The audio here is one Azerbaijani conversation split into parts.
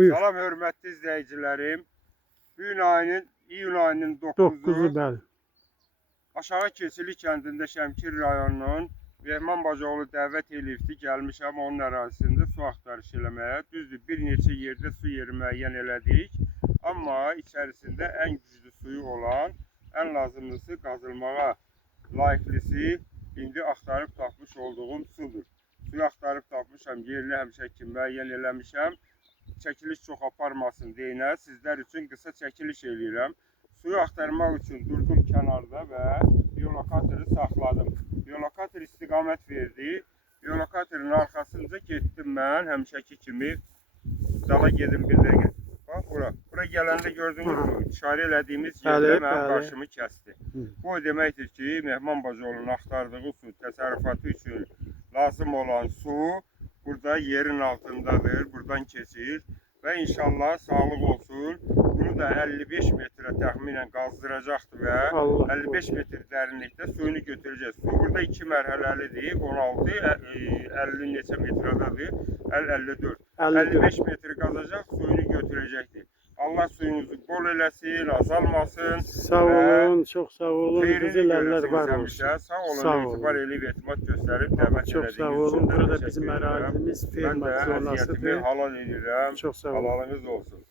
Buyur. Salam hörmətli izləyicilərim. Bu gün iyun ayının 9'u 9-u bəli. Aşağı Keçili kəndində Şəmkir rayonunun Mehman Bacıoğlu dəvət eləyibdi. Gəlmişəm onun ərazisində su axtarış eləməyə. Düzdür, bir neçə yerdə su yeri müəyyən elədik. Amma içərisində ən güclü suyu olan, ən lazımlısı qazılmağa layiqlisi indi axtarıb tapmış olduğum sudur. Suyu axtarıb tapmışam, yerini həmişəki müəyyən eləmişəm. Çəkiliş çox aparmasın deyinə, sizlər üçün qısa çəkiliş eləyirəm. Suyu axtarmaq üçün durdum kənarda və biolokatoru saxladım. Biolokator istiqamət verdi. Biolokatorun arxasınca getdim mən, həmişəki kimi. Dala gedim bir dəqiqə. Bax, bura gələndə gördünüz mü? İşarə elədiyimiz yerdə mənim qarşımı kəsdi. Bu o deməkdir ki, Mehman Bacıoğlu'nun axtardığı su təsərrüfatı üçün lazım olan su burada yerin altındadır, buradan keçir və inşallah sağlıq olsun. Bunu da 55 metrə təxminən qazdıracaqdır və 55 metr dərinlikdə suyunu götürəcək. Su burada 2 mərhələlidir, 16, 50 neçə metradadır, 54. 55 metr qazacaq, suyunu götürəcəkdir. Allah suyunuzu bol eləsin, azalmasın. Sağ olun, çok sağ olun. Güzel eller var olsun. Sağ olun, etibar eləyib, etimad göstərib, dəvət Çok sağ olun. Burada bizim ərazimiz ferma zonasıdır. Halal edirəm. Çok sağ olun. Halalınız olsun.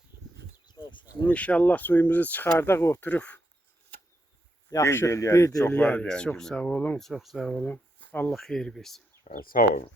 İnşallah suyumuzu çıxardaq, oturup yaxşı qeyd eləyərik. Çok sağ olun, çok sağ olun. Allah xeyir versin. Sağ olun.